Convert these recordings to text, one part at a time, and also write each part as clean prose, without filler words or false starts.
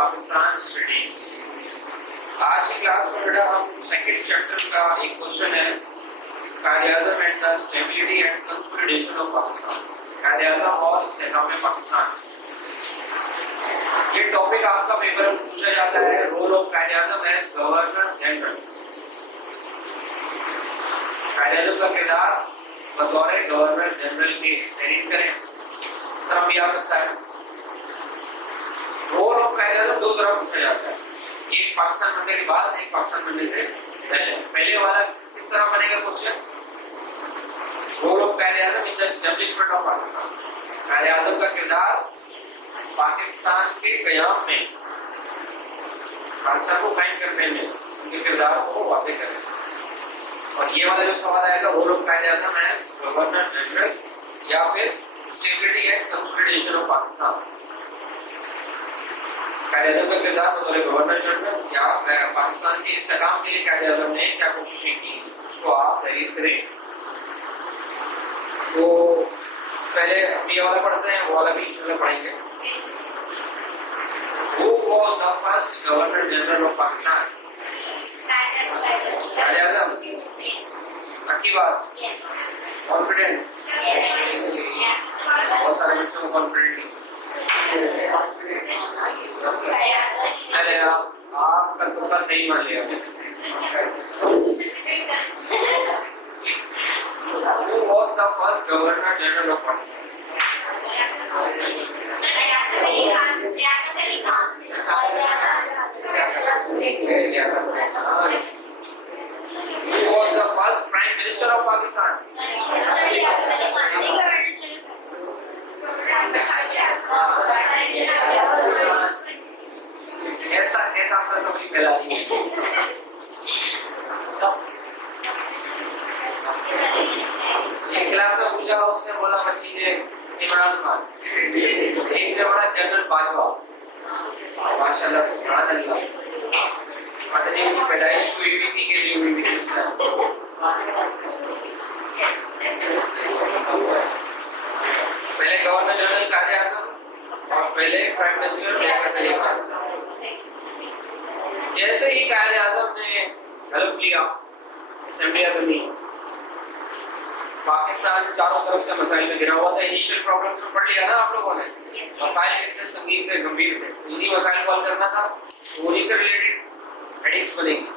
Pakistan studies. आज की class में बेटा हम सेकंड चैप्टर का एक क्वेश्चन है, Quaid-e-Azam and the stability and consolidation of Pakistan, Quaid-e-Azam और इस्तेहकाम पाकिस्तान। ये टॉपिक आपका पेपर में पूछा जाता है, role of Quaid-e-Azam as governor general. Quaid-e-Azam का किरदार बतौर गवर्नर जनरल के तहरीर करें, इस तरह भी आ सकता है। रोल ऑफ कायदे-ए-आज़म दो तरह पूछा जाता है, एक पाकिस्तान बनने के बाद, एक पाकिस्तान बनने से पहले। पहले वाला किस तरह बनेगा question? Role of Quaid-e-Azam in the establishment of Pakistan, Quaid-e-Azam का किरदार पाकिस्तान के क़याम में, पाकिस्तान को कायम करने में उनके किरदार को वाज़ेह करें। और ये वाला जो सवाल आएगा, role of Quaid-e-Azam as governor general या फिर stability and consolidation of Pakistan, Quaid-e-Azam का किरदार बतौर गवर्नर जनरल या पाकिस्तान के इस्तेहकाम के लिए कायदे-ए-आज़म ने क्या कोशिशें की, उसको आप तहरीर करें। तो पहले हम ये वाला पढ़ते हैं, वो वाला भी इंशाअल्लाह पढ़ेंगे। Who was the first Governor General of Pakistan? Quaid-e-Azam. पक्की बात? कॉन्फिडेंट? बहुत सारे बच्चों को कॉन्फिडेंट नहीं। अरे आपका तुक्का सही मान लिया। Who was the first Governor General of Pakistan? Who was the first Prime Minister of Pakistan? ऐसा ऐसा आपने कभी फैला दी? एक क्लास में पूछा, उसने बोला बच्ची ने इमरान खान, एक ने बोला जनरल बाजवा। माशाल्लाह सुभान अल्लाह, पता नहीं उनकी पैदाइश हुई भी थी कि नहीं हुई थी। पहले गवर्नर जनरल कायदे-ए-आज़म और पहले प्राइम मिनिस्टर। जैसे ही कायदे-ए-आज़म ने हल्फ लिया असेंबली में, पाकिस्तान चारों तरफ से मसाइल में गिरा हुआ था। इनिशियल प्रॉब्लम्स में पढ़ लिया ना आप लोगों ने, मसाइल कितने संगीन थे, गंभीर थे, उन्हीं मसाइल को हल करना था, उन्हीं से रिलेटेड हेडिंग्स बनेंगी।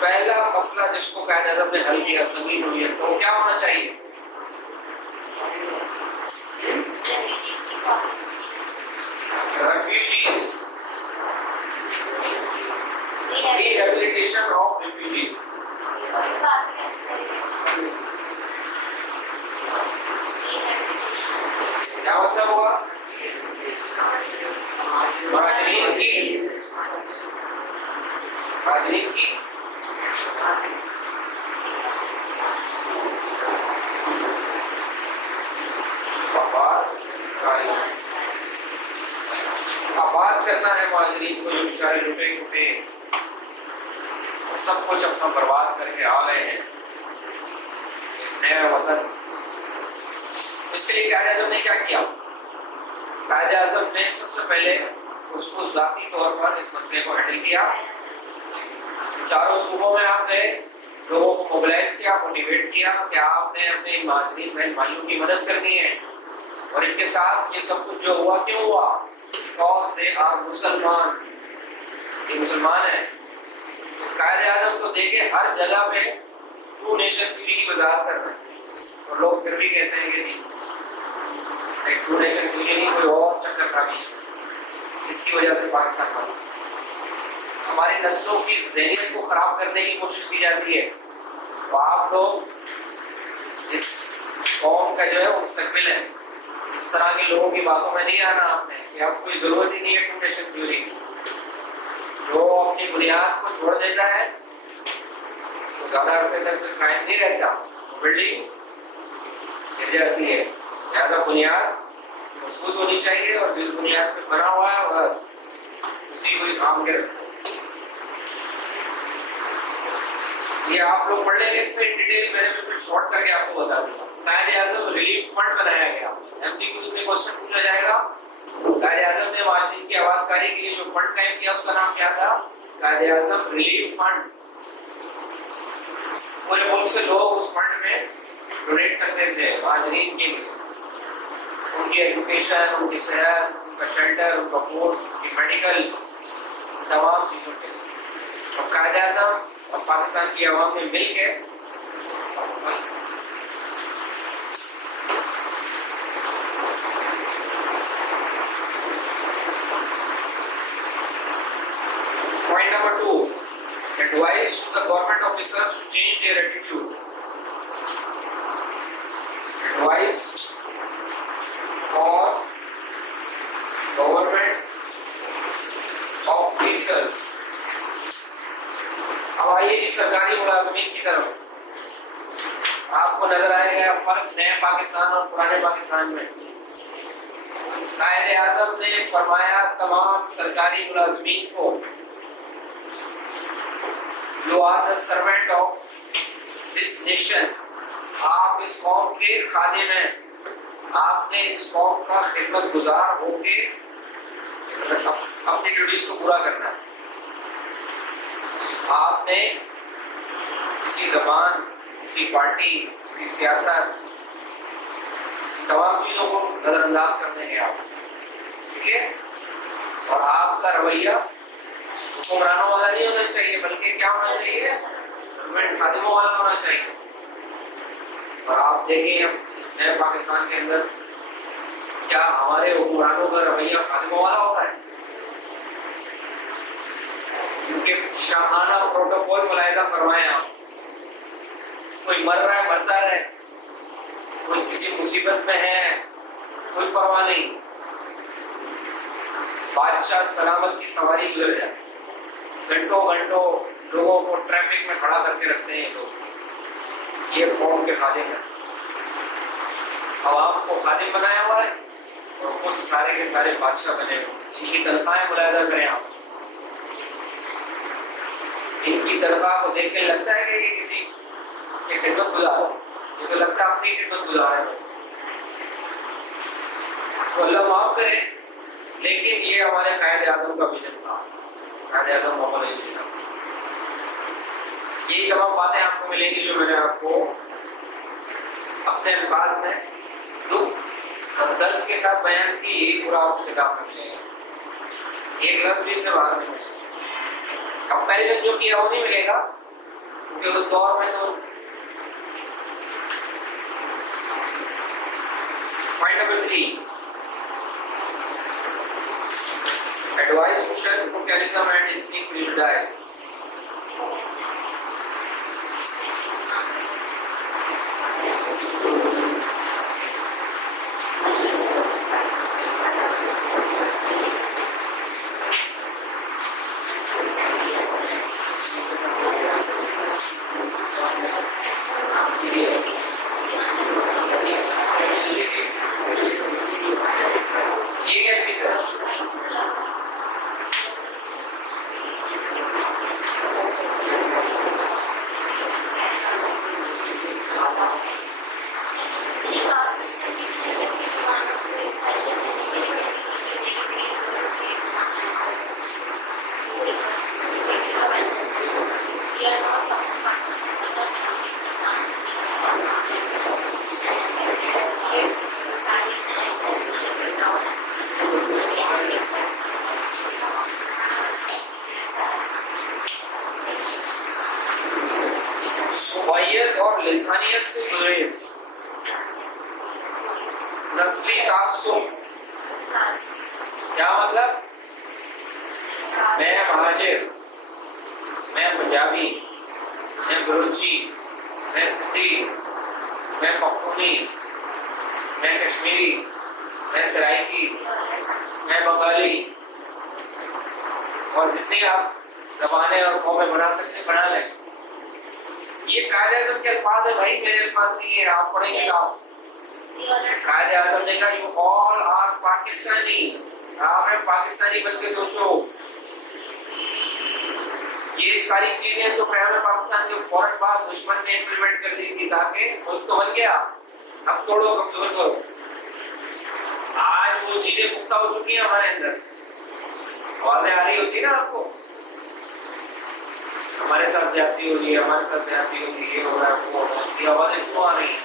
पहला मसला जिसको कायदे-ए-आज़म ने हल किया संगीन हुई है, तो क्या होना चाहिए? Refugees, rehabilitation of refugees. क्या मतलब हुआ? महाजरीन की आबाद करना है महाजरीन को, जो बेचारे लुटे टूटे सब कुछ अपना बर्बाद करके आ गए हैं नया वतन। इसके लिए कायदे-ए-आज़म ने क्या किया? कायदे-ए-आज़म ने सबसे पहले उसको जाती तौर पर इस मसले को हैंडल किया। चारों सूबों में आप गए, लोगों को मोबिलाइज किया, मोटिवेट किया कि आपने अपने महाजरीन बहन भाइयों की मदद करनी है। और इनके साथ ये सब कुछ जो हुआ, क्यों हुआ? बिकॉज दे आर मुसलमान, ये मुसलमान है। कायदे-ए-आज़म को देखे हर जगह पे टू नेशन थ्योरी की वजाहत कर रहे हैं, और लोग फिर भी कहते हैं कि नहीं, एक टू नेशन थ्योरी नहीं, कोई और चक्कर था बीच में। इसकी वजह से पाकिस्तान बना। हमारी नस्लों की ज़हनियत को खराब करने की कोशिश की जाती है। तो आप लोग इस कौम का जो है वो मुस्तकबिल है, इस तरह के लोगों की बातों में नहीं आना आपने, कि आपको कोई जरूरत ही नहीं है टू नेशन थ्योरी की। जो अपनी बुनियाद को छोड़ देता है तो ज्यादा अरसे तक कायम नहीं रहता, बिल्डिंग गिर जाती है। ज्यादा बुनियाद मजबूत होनी चाहिए, और जिस बुनियाद पे बना हुआ है बस उसी को ही काम के रखो। ये आप लोग पढ़ लेंगे इसमें डिटेल, मैंने बिल्कुल शॉर्ट करके आपको बता दूंगा। कायदे-ए-आज़म रिलीफ फंड बनाया गया। एमसीक्यूज में क्वेश्चन पूछा जाएगा, कायदे आजम ने माजरीन की आवाज़कारी के लिए जो फंड कायम किया उसका नाम क्या था? कायदे आजम रिलीफ फंड। पूरे मुल्क से लोग उस फंड में डोनेट करते थे माजरीन के लिए, उनकी एजुकेशन, उनकी सेहत, उनका शेल्टर, उनका फूड, उनकी मेडिकल, तमाम चीज़ों के लिए। और कायदे आजम और पाकिस्तान की आवाम ने मिल के Point number 2, advice to the government officers to change their attitude. Advice for government officers. अब आइए इस सरकारी मुलाजमीन की तरफ। आपको नजर आएगा फर्क नए पाकिस्तान और पुराने पाकिस्तान में। कायदे आज़म ने फरमाया तमाम सरकारी मुलाजमीन को, You are the servant of this nation. आप इस कौम के खादिम हैं। आपने इस कौम का खिदमत गुजार होके अपनी ड्यूटीज को पूरा करना है। आपने किसी जबान, किसी पार्टी, किसी सियासत, तमाम चीजों को नजरअंदाज कर देंगे आप, ठीक है? और आपका रवैया हुक्मरानों वाला नहीं होना चाहिए, बल्कि क्या होना चाहिए? सर्वेंट खादिमों वाला होना चाहिए। और आप देखें इस नए पाकिस्तान के अंदर क्या हमारे हुक्मरानों का रवैया खादिमों वाला होता है? उनके शाहाना प्रोटोकॉल मुलाहिजा फरमाएं आप। कोई मर रहा है मरता रहे, कोई किसी मुसीबत में है, कोई परवाह नहीं। बादशाह सलामत की सवारी गुजर जाए, घंटों घंटों लोगों को ट्रैफिक में खड़ा करके रखते हैं लोग। ये कौम के खादिम है, आवाम को खादिम बनाया हुआ है और खुद सारे के सारे बादशाह बने हुए। इनकी तनख्वाहें मुलाहिजा करें आप। इनकी तनख्वाह को देख के लगता है कि ये किसी की खिदमत गुजार है, ये तो लगता है अपनी खिदमत गुजार है बस। तो अल्लाह माफ करे, लेकिन ये हमारे कायदे आज़म का विजन था, कायदे आज़म मोहम्मद अली जिन्ना। ये तमाम बातें आपको मिलेंगी जो मैंने आपको अपने अल्फाज में दुख और दर्द के साथ बयान की। एक पूरा किताब में मिलेगा, एक लफ्ज़ भी से बाहर नहीं मिलेगा। कंपैरिजन जो किया वो नहीं मिलेगा, क्योंकि उस दौर में तो point number 3, advice to shun localism and ethnic prejudice. और लिसानियत से गुरेज, नस्ली तासुब। क्या मतलब? मैं महाजिर, मैं पंजाबी, मैं बलूची, मैं सिंधी, मैं पख्तूनी, मैं कश्मीरी, मैं सराइकी, मैं बंगाली, और जितनी आप ज़बानें और कौमें बना सकते बना लें। ये कायदे आज़म के अल्फाज है भाई, मेरे अल्फाज नहीं है। आप पढ़ेंगे आप, कायदे आज़म ने कहा यू ऑल आर पाकिस्तानी। आपने पाकिस्तानी बन के सोचो। ये सारी चीजें तो क़याम पाकिस्तान के फौरन बाद दुश्मन ने इम्प्लीमेंट कर दी थी, ताकि मुल्क तो बन गया, अब तोड़ो कमजोर करो। आज वो चीजें पुख्ता हो चुकी हैं हमारे अंदर। आवाजें आ रही होती है ना आपको, हमारे साथ ज्यादती हो रही है, हमारे साथ ज्यादती हो रही है, ये हो रहा है, वो हो रहा है, ये आवाजें क्यों आ रही हैं?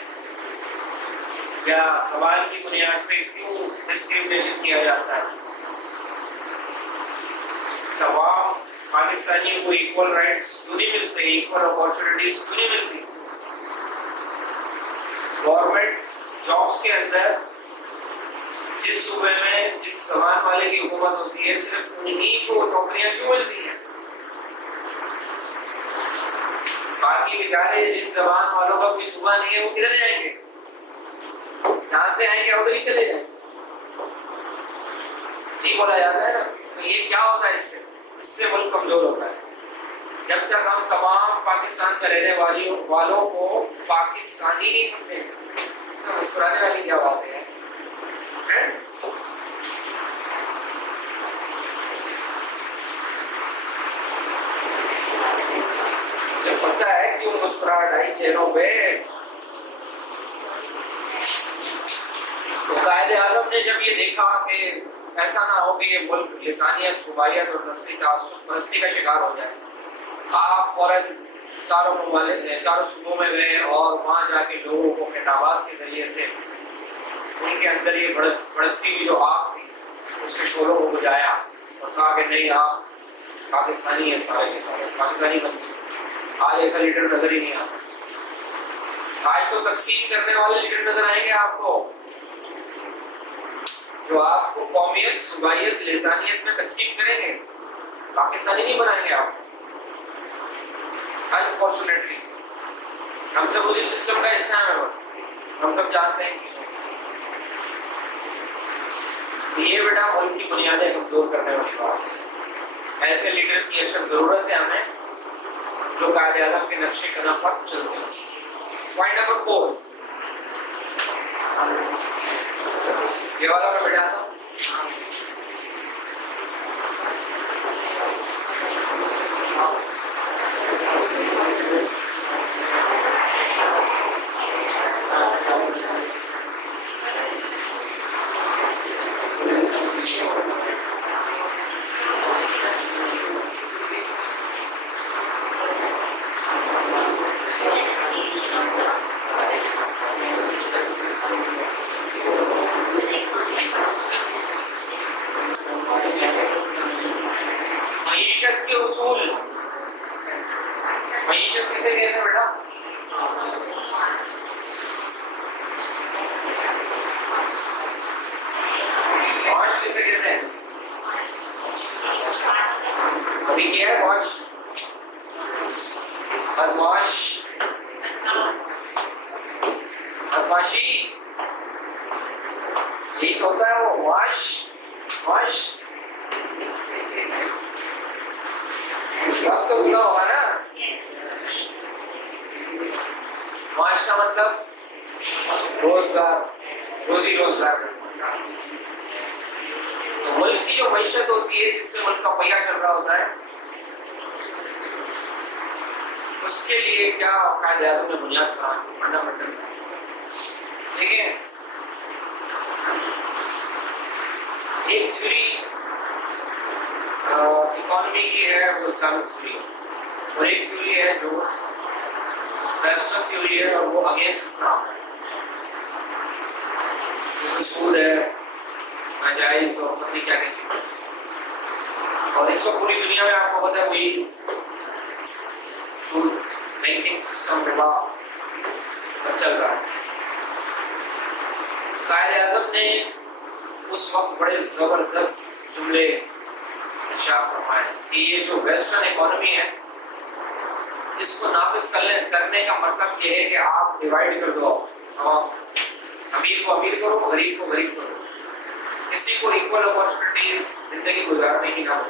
क्या सवाल की बुनियाद पे क्यों डिस्क्रिमिनेशन किया जाता है? तमाम पाकिस्तानियों को इक्वल राइट्स क्यों नहीं मिलते, इक्वल अपॉर्चुनिटीज क्यों नहीं मिलती? गवर्नमेंट जॉब्स के अंदर जिस सूबे में जिस जबान वाले की हुकूमत होती है, सिर्फ उन्हीं को नौकरियां क्यों मिलती हैं? बाकी बेचारे जिन जबान वालों का कोई सूबा नहीं है, वो किधर जाएंगे? जहां से आएंगे उधर ही चले जाएंगे। नहीं बोला जाता है ना, तो ये क्या होता है? इससे मुल्क कमजोर होता है। जब तक हम तमाम पाकिस्तान का रहने वालों को पाकिस्तानी नहीं समझेंगे। मुस्कुराने वाली क्या बात है? मुझे पता है क्यों मुस्कुराहट आई चेहरों पे। तो कायदे आज़म ने जब ये देखा कि ऐसा ना हो कि ये मुल्क लिसानियत, सूबाइयत और नस्ली परस्ती का शिकार हो जाए, आप फौरन चारों सूबों में गए और वहाँ जाके लोगों को खिताबात के जरिए से उनके अंदर ये बढ़ती हुई जो आग थी उसके शोरों को बुझाया और कहा कि नहीं, आप पाकिस्तानी है, सारे के सारे पाकिस्तानी बनती सोच। आज ऐसा लीडर नजर ही नहीं आता। आज तो तकसीम करने वाले लीडर नजर आएंगे आपको, जो आपको कौमियत, सूबाइयत, लिसानियत में तकसीम करेंगे, पाकिस्तानी नहीं बनाएंगे आप। अनफॉर्चुनेटली हम सब उसी सिस्टम का हिस्सा हैं, हम सब जानते हैं चीजों को। ये बेटा मुल्क की बुनियादें कमजोर करने वाली बात है। ऐसे लीडर्स की अशद जरूरत है हमें, जो कायदे आज़म के नक्शे कदम पर चलते हैं। पॉइंट नंबर 4 ये वाला मैं बैठाता हूँ। मईशत किसे कहते हैं बेटा? वॉश किसे कहते हैं? अभी क्या है वॉश? बदमाश, बदमाशी, यही तो होता है वो वॉश। वॉश तो सुना होगा ना? माश का मतलब रोजगार, रोजी रोजगार। तो मुल्क की जो मईशत होती है, जिससे मुल्क का पहिया चल रहा होता है, उसके लिए क्या कायदे आज़म ने बुनियाद कहा? फंडामेंटल। देखिए, एक थ्योरी इकोनॉमी की है, वो इस्लामिक थ्योरी, और एक थ्योरी है जो वेस्टर्न थ्योरी है और वो अगेंस्ट इस्लाम है, जिसमें सूद है, नाजायज और पता नहीं क्या क्या चीजें। और इस वक्त पूरी दुनिया में आपको पता है वही सूद, बैंकिंग सिस्टम, रिबा सब चल रहा है। कायदे आज़म ने उस वक्त बड़े जबरदस्त जुमले इरशाद फरमाए कि ये जो वेस्टर्न इकोनॉमी है, इसको नाफिज करने का मतलब ये है कि आप डिवाइड कर दो, अमीर को अमीर करो, गरीब को गरीब करो, किसी को इक्वल अपॉर्चुनिटीज जिंदगी गुजारने की ना हो।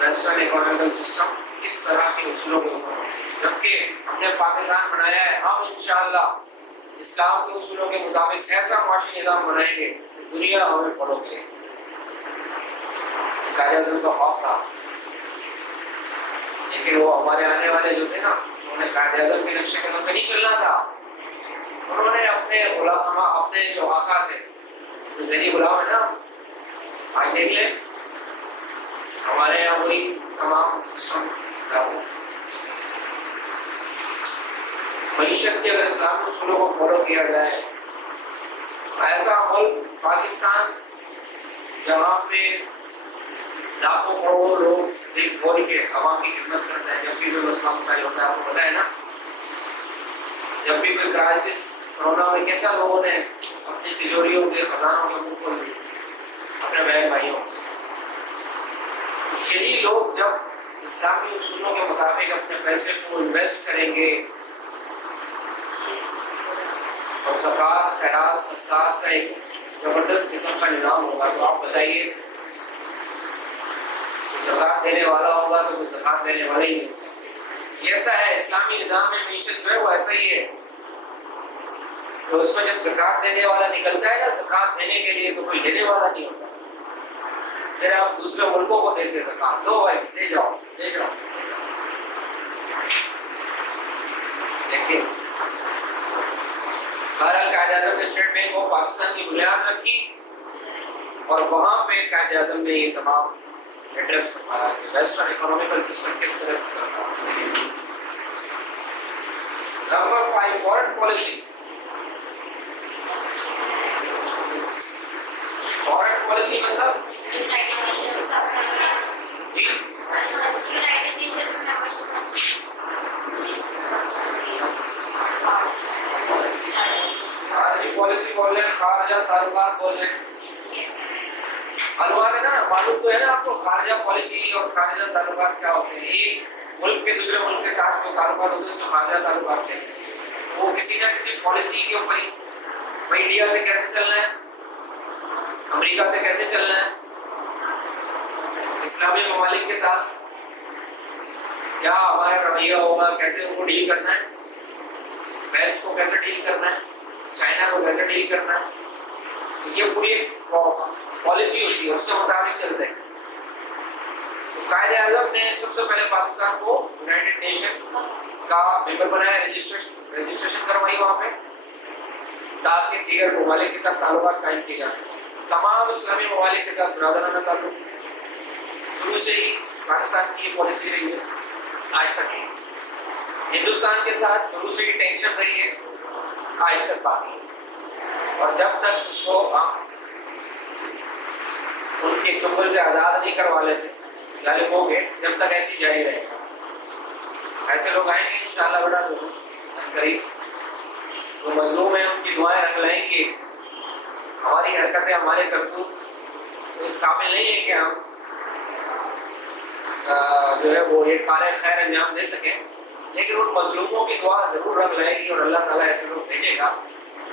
वेस्टर्न इकोनॉमिकल सिस्टम इस तरह के उसूलों के ऊपर, जबकि हमने पाकिस्तान बनाया है, हम इंशाअल्लाह इस्लाम के उसूलों के मुताबिक ऐसा माशी निज़ाम बनाएंगे दुनिया हमें फॉलो करे। कायदे आज़म का ख्वाब था, लेकिन वो हमारे आने वाले जो थे ना, उन्होंने कायदे आज़म के नक्शे कदम पे नहीं चलना था। उन्होंने अपने जो आका थे ज़हनी गुलाम है ना, आज देख लें हमारे यहाँ वही तमाम सिस्टम लागू। मईशत के अगर इस्लामी उसूलों को फॉलो किया जाए, ऐसा मुल्क पाकिस्तान जहाँ पे लाखों करोड़ लोग दिल खोल के अवाम की खिदमत करते हैं, जब भी कोई मसला मसाइल होता है, आपको पता है ना, जब भी कोई क्राइसिस कोरोना में कैसा लोगों ने अपनी तिजोरियों के खजानों के मुंह खोल दिए अपने बहन भाइयों। यही लोग जब इस्लामी उसूलों के मुताबिक अपने पैसे को इन्वेस्ट करेंगे और ज़कात, खैरात, सदक़ात का एक ज़बरदस्त किस्म का निज़ाम होगा, तो आप बताइए ज़कात देने वाला होगा तो कोई ज़कात देने वाला ही नहीं। ये ऐसा है इस्लामी निज़ाम में मीशत जो है वो ऐसा ही है। तो उसमें जब ज़कात देने वाला निकलता है ना, ज़कात देने के लिए तो कोई लेने वाला नहीं होता, फिर आप दूसरे मुल्कों को देते ज़कात, लो भाई ले जाओ ले जाओ। देखिए बहरहाल कायद-ए-आज़म ने स्टेट बैंक ऑफ पाकिस्तान की बुनियाद रखी और वहाँ पे कायद-ए-आज़म ने ये तमाम एड्रेस फरमाया कि वेस्टर्न इकोनॉमिकल सिस्टम किस तरह करता है। Number 5 foreign policy. Foreign policy मतलब पॉलिसी बोल रहे, खारजा ताल्लुकात बोल रहे, मालूम है ना, मालूम तो है ना आपको खारजा पॉलिसी और खारजा ताल्लुकात क्या होते हैं। एक मुल्क के दूसरे मुल्क के साथ जो ताल्लुकात होते हैं उसको खारजा ताल्लुकात कहते हैं। वो किसी न किसी पॉलिसी के ऊपर ही, भाई इंडिया से कैसे चलना है, अमेरिका से कैसे चलना है, इस्लामी ममालिक के साथ क्या हमारा रवैया होगा, कैसे उनको डील करना है, वेस्ट को कैसे डील करना है, चाइना को कैसे डील करना है, ये पूरी पॉलिसी होती है, उसके मुताबिक चलते हैं। तो कायद-ए-आज़म ने सबसे पहले पाकिस्तान को यूनाइटेड नेशन का मेंबर बनाया, रजिस्ट्रेशन करवाई वहाँ पे, ताकि दीगर ममालिक के साथ ताल्लुकात कायम किए जा सके। तमाम इस्लामी ममालिक के साथ बरादराना ताल्लुक शुरू से ही पाकिस्तान की ये पॉलिसी रही है, आज तक है। हिंदुस्तान के साथ शुरू से ही टेंशन रही है, आज तक बाकी है। और जब तक उसको हम उनके चुंगल से आज़ाद नहीं करवा लेते जालिमों के, जब तक ऐसी जारी रहेगा। ऐसे लोग आएंगे इंशाअल्लाह बड़ा करीब, वो मजलूम है, उनकी दुआएं रंग लाएंगी। हमारी हरकतें, हमारे करतूत तो इस काबिल नहीं है कि हम जो है वो एक काले खैर अंजाम दे सकें, लेकिन उन मजलूमों की दुआ जरूर रंग लाएगी और अल्लाह ताला ऐसे लोग भेजेगा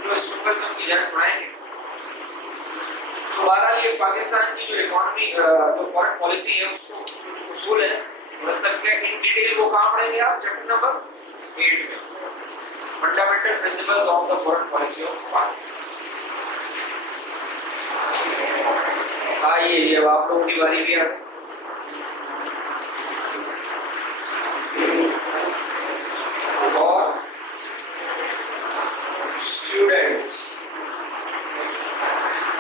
जो इस चुंगल से उनकी जान छुड़ाएंगे। तो बहरहाल ये पाकिस्तान की जो इकोनॉमी, जो फॉरेन पॉलिसी है, उसको कुछ उसूल है, मतलब कि इन डिटेल वो कहाँ पढ़ेंगे आप, चैप्टर नंबर 8 में, fundamental principles of the foreign policy of Pakistan. आइए अब आप लोगों की बारी भी आती। और स्टूडेंट्स,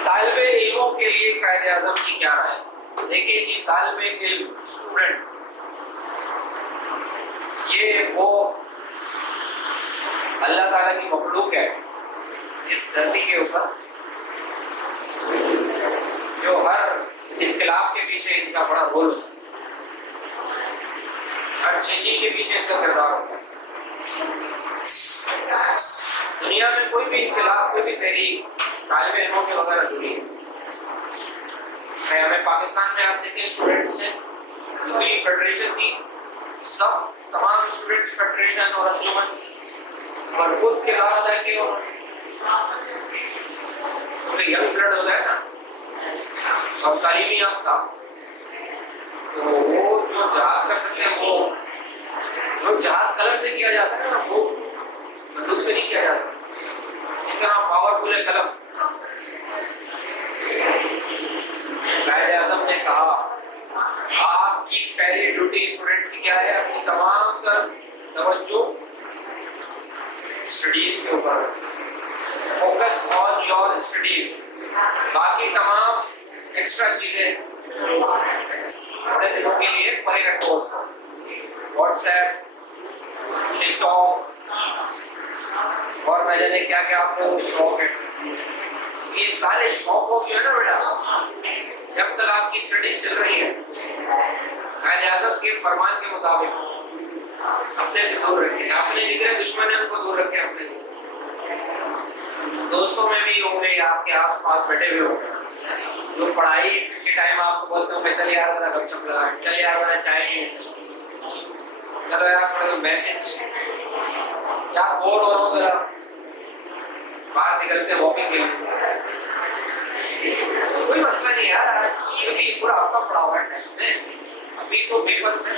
तालिबे इल्मों के लिए कायद-ए-आज़म की क्या राय है। देखिए ये तालिबे इल्म, स्टूडेंट, ये वो अल्लाह ताला की मखलूक है इस धरती के ऊपर, जो हर इनकलाब के पीछे इनका बड़ा रोल होता है, हर चेंजिंग के पीछे इसका किरदार होता है। दुनिया में कोई भी इनकलाब, कोई भी तहरीक तालिबे इल्मों के बगैर अधूरी है। हमें पाकिस्तान में आप देखिए स्टूडेंट्स ने जितनी फेडरेशन थी, सब तमाम स्टूडेंट्स फेडरेशन और अंजुमन भरपूर किरदार अदा किए उन्होंने। यंग ब्लड होता है ना और तालीमी याफ्ता, तो वो जो जहाद कर सकते हैं, वो जो जहाद कलम से किया जाता है ना, वो बंदूक से नहीं किया जाता। इतना पावरफुल है कलम। कायद-ए-आज़म ने कहा आपकी पहली ड्यूटी स्टूडेंट्स की क्या है, अपनी तमाम तवज्जो स्टडीज के ऊपर, फोकस ऑन योर स्टडीज। बाकी तमाम एक्स्ट्रा चीजें थोड़े दिनों के लिए परे रखो उसको। व्हाट्सएप, टिकटॉक और न जाने क्या क्या आप लोगों के शौक है, ये सारे शौकों की है ना बेटा, जब तक आपकी स्टडीज चल रही है कायदे आज़म के फरमान के मुताबिक अपने से दूर रखें। अपने जितने दुश्मन है उनको दूर रखें अपने से। दोस्तों में भी होंगे, आपके आस पास बैठे हुए होंगे जो पढ़ाई के टाइम आपको बोलते होंगे चल यार जरा गपशप लगा, चल यार जरा चाय पीने, चलो यार थोड़ा मैसेज, यार बोर हो रहा हूँ जरा बाहर निकलते वॉकिंग के लिए। कोई मसला नहीं यार, ये भी पूरा आपका पढ़ा हुआ है टेस्ट में, अभी तो पेपर में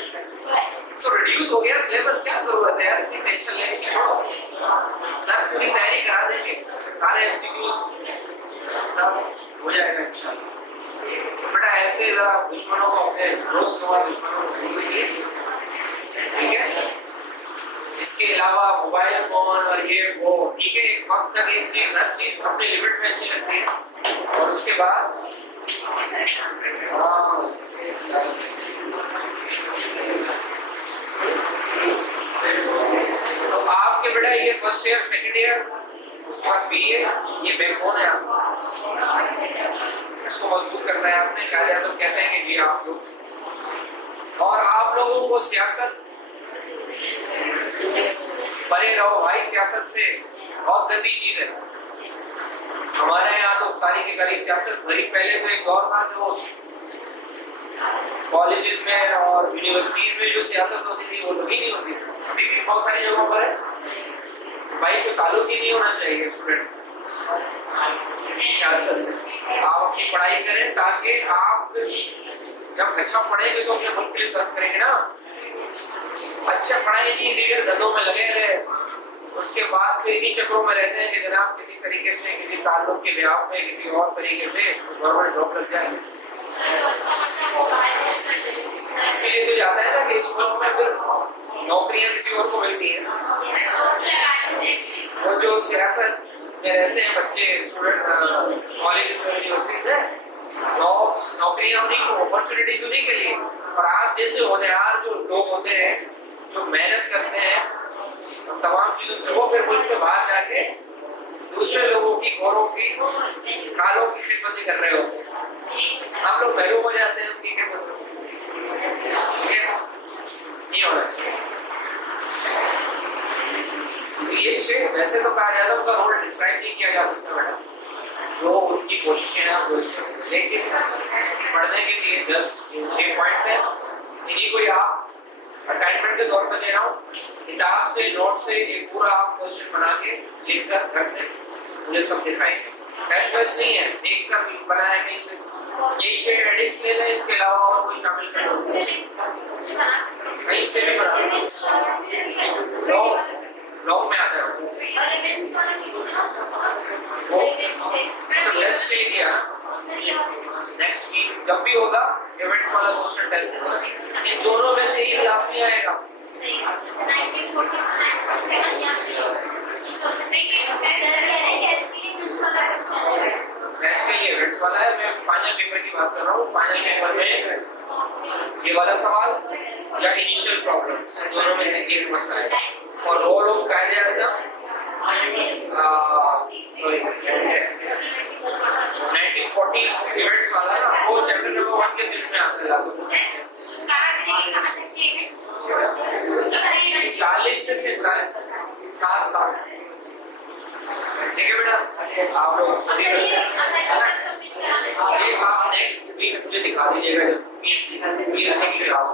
तो रिड्यूस हो गया सिलेबस, क्या जरूरत है यार इतनी टेंशन लेने की, छोड़ो। सर पूरी तैयारी करा देंगे, सारे एमसीक्यूज सब हो जाएगा इंशाल्लाह। बेटा ऐसे जरा दुश्मनों को, अपने दोस्त और दुश्मनों को भूल गए, ठीक है। इसके अलावा मोबाइल फोन और ये वो, ठीक है, एक वक्त तक एक चीज, हर चीज अपने लिमिट में अच्छी लगती है और उसके बाद तो आपके बेटा ये फर्स्ट ईयर, सेकंड ईयर, उसके बाद बीए, ये बैकबोन है आपका, इसको मजबूत करना है आपने। क्या तो कहते हैं कि जी आप लोग, और आप लोगों को सियासत परे रहो भाई, सियासत से बहुत गंदी चीज है। हमारे यहाँ तो सारी की सारी सियासत भरी। पहले तो एक दौर था जो कॉलेजेस में और यूनिवर्सिटीज में जो सियासत होती थी वो कभी नहीं होती थी, अभी भी बहुत सारी जगहों पर है भाई, तो ताल्लुक ही नहीं होना चाहिए स्टूडेंट सियासत से। आप अपनी पढ़ाई करें ताकि आप जब अच्छा पढ़ेंगे तो अपने मुल्क के लिए सर्व करेंगे ना। अच्छा पढ़ाई नहीं, लीडर धंधों में लगे रहे, उसके बाद फिर इन्हीं चक्रों में रहते हैं कि जनाब किसी तरीके से, किसी ताल्लुक के लिहाज में, किसी और तरीके से गवर्नमेंट जॉब लग जाए। इसलिए तो जाता है ना कि इस मुल्क में फिर नौकरियां किसी और को मिलती हैं, और जो सियासत में रहते हैं बच्चे, स्टूडेंट, कॉलेज यूनिवर्सिटी में जॉब्स, नौकरियां उन्हीं को, अपॉर्चुनिटीज उन्हीं के लिए। और आप जैसे होनहार जो लोग होते हैं, जो मेहनत करते हैं तमाम चीजों से, वो फिर मुल्क से बाहर जाके दूसरे लोगों की, गोरों की, कालों की खिदमत कर रहे होते हैं। हम लोग महरूम हो जाते हैं उनकी खिदमत से, नहीं होना चाहिए। ये शेख वैसे तो कहा जाता है उनका रोल डिस्क्राइब नहीं किया जा सकता बेटा, जो उनकी कोशिशें हैं आप दोस्त करें, लेकिन पढ़ने के लिए जस्ट 6 पॉइंट्स हैं, इन्हीं को आप असाइनमेंट के तौर पर ले रहा हूँ। किताब से, नोट से एक पूरा आप क्वेश्चन बना के लिखकर घर से मुझे सब दिखाएंगे। टेस्ट वेस्ट नहीं है, देख कर बनाया कहीं से, यही से एडिट्स ले लें, इसके अलावा और कोई शामिल कर सकते कहीं से भी बना लॉन्ग में आता है वो टेस्ट ले लिया। नेक्स्ट वीक जब भी होगा इवेंट्स वाला क्वेश्चन टेस्ट, इन दोनों में से ही लाभ नहीं आएगा। नेक्स्ट के लिए इवेंट्स वाला है, मैं फाइनल पेपर की बात कर रहा हूँ। फाइनल पेपर में ये वाला सवाल या इनिशियल प्रॉब्लम, दोनों में से एक मसला है। और रोल ऑफ कायदे आज़म, सॉरी 1940 इवेंट्स वाला है ना, वो चैप्टर नंबर 1 के जिम्मे में आता है लागू। 40 से 7 साल, ठीक है बेटा। आप लोग आप नेक्स्ट वीक मुझे दिखा दीजिएगा P.st की क्लास।